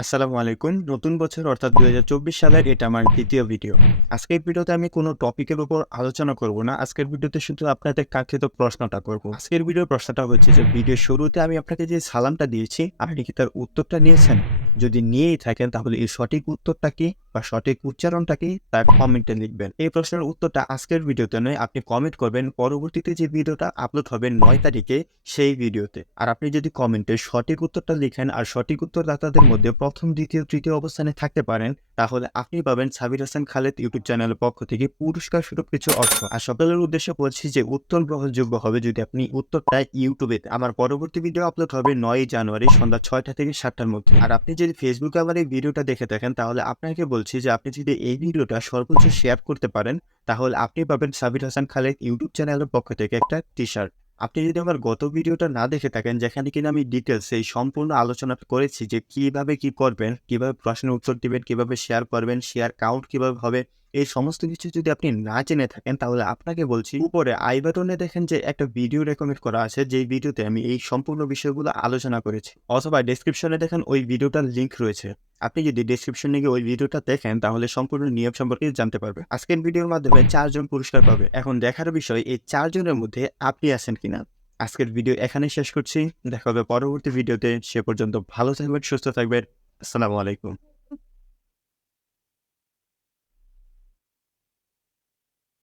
আসসালামু আলাইকুম। নতুন বছর অর্থাৎ দুই সালের এটা আমার দ্বিতীয় ভিডিও আজকের ভিডিওতে আমি কোনো টপিকের উপর আলোচনা করব না। আজকের ভিডিওতে শুধু আপনাদের কাঙ্ক্ষিত প্রশ্নটা করব। আজকের ভিডিওর প্রশ্নটা হচ্ছে যে ভিডিওর শুরুতে আমি আপনাকে যে সালামটা দিয়েছি, আপনি কি তার উত্তরটা নিয়েছেন? যদি নিয়েই থাকেন তাহলে এই সঠিক উত্তরটা কি? বা সঠিক উচ্চারণটা কি তার কমেন্টে লিখবেন। এই প্রশ্নের উত্তরটা আজকের ভিডিওতে নয়, আপনি কমেন্ট করবেন। পরবর্তীতে যে ভিডিওটা আপলোড হবে নয় তারিখে, সেই ভিডিওতে। আর আপনি যদি কমেন্টে সঠিক উত্তরটা লিখেন আর সঠিক উত্তরদাতাদের মধ্যে প্রথম, দ্বিতীয়, তৃতীয় অবস্থানে থাকতে পারেন, তাহলে আপনি পাবেন সাবির হাসান খালেদ ইউটিউব চ্যানেলের পক্ষ থেকে পুরস্কার স্বরূপ কিছু অর্থ। আর সকলের উদ্দেশ্যে বলছি যে উত্তর গ্রহণযোগ্য হবে যদি আপনি উত্তরটা ইউটিউবে আমার পরবর্তী ভিডিও আপলোড হবে নয় জানুয়ারি সন্ধ্যা ছয়টা থেকে সাতটার মধ্যে। আর আপনি যদি ফেসবুকে আমার এই ভিডিওটা দেখে থাকেন, তাহলে আপনাকে বলছি যে আপনি যদি এই ভিডিওটা সর্বোচ্চ শেয়ার করতে পারেন, তাহলে আপনি পাবেন সাবির হাসান খালেদ ইউটিউব চ্যানেলের পক্ষ থেকে একটা টি শার্ট আপনি যদি আমার গত ভিডিওটা না দেখে থাকেন, যেখানে কিনা আমি ডিটেলস এই সম্পূর্ণ আলোচনা করেছি যে কীভাবে কি করবেন, কীভাবে প্রশ্নের উত্তর দিবেন, কীভাবে শেয়ার করবেন শেয়ার কাউন্ট কীভাবে হবে, এই সমস্ত কিছু যদি আপনি না জেনে থাকেন, তাহলে আপনাকে বলছি, উপরে আই বাটনে দেখেন যে একটা ভিডিও রেকমেন্ড করা আছে, যেই ভিডিওতে আমি এই সম্পূর্ণ বিষয়গুলো আলোচনা করেছি। অথবা ডেসক্রিপশনে দেখেন ওই ভিডিওটার লিঙ্ক রয়েছে। আপনি যদি ডিসক্রিপশনে গিয়ে ওই ভিডিওটা দেখেন, তাহলে সম্পূর্ণ নিয়ম সম্পর্কে জানতে পারবে আজকের ভিডিওর মাধ্যমে চারজন পুরস্কার পাবে। এখন দেখার বিষয়, এই চারজনের মধ্যে আপনি আছেন কিনা? আজকের ভিডিও এখানে শেষ করছি। দেখা হবে পরবর্তী ভিডিওতে সে পর্যন্ত ভালো থাকবেন, সুস্থ থাকবেন। আসসালামু আলাইকুম।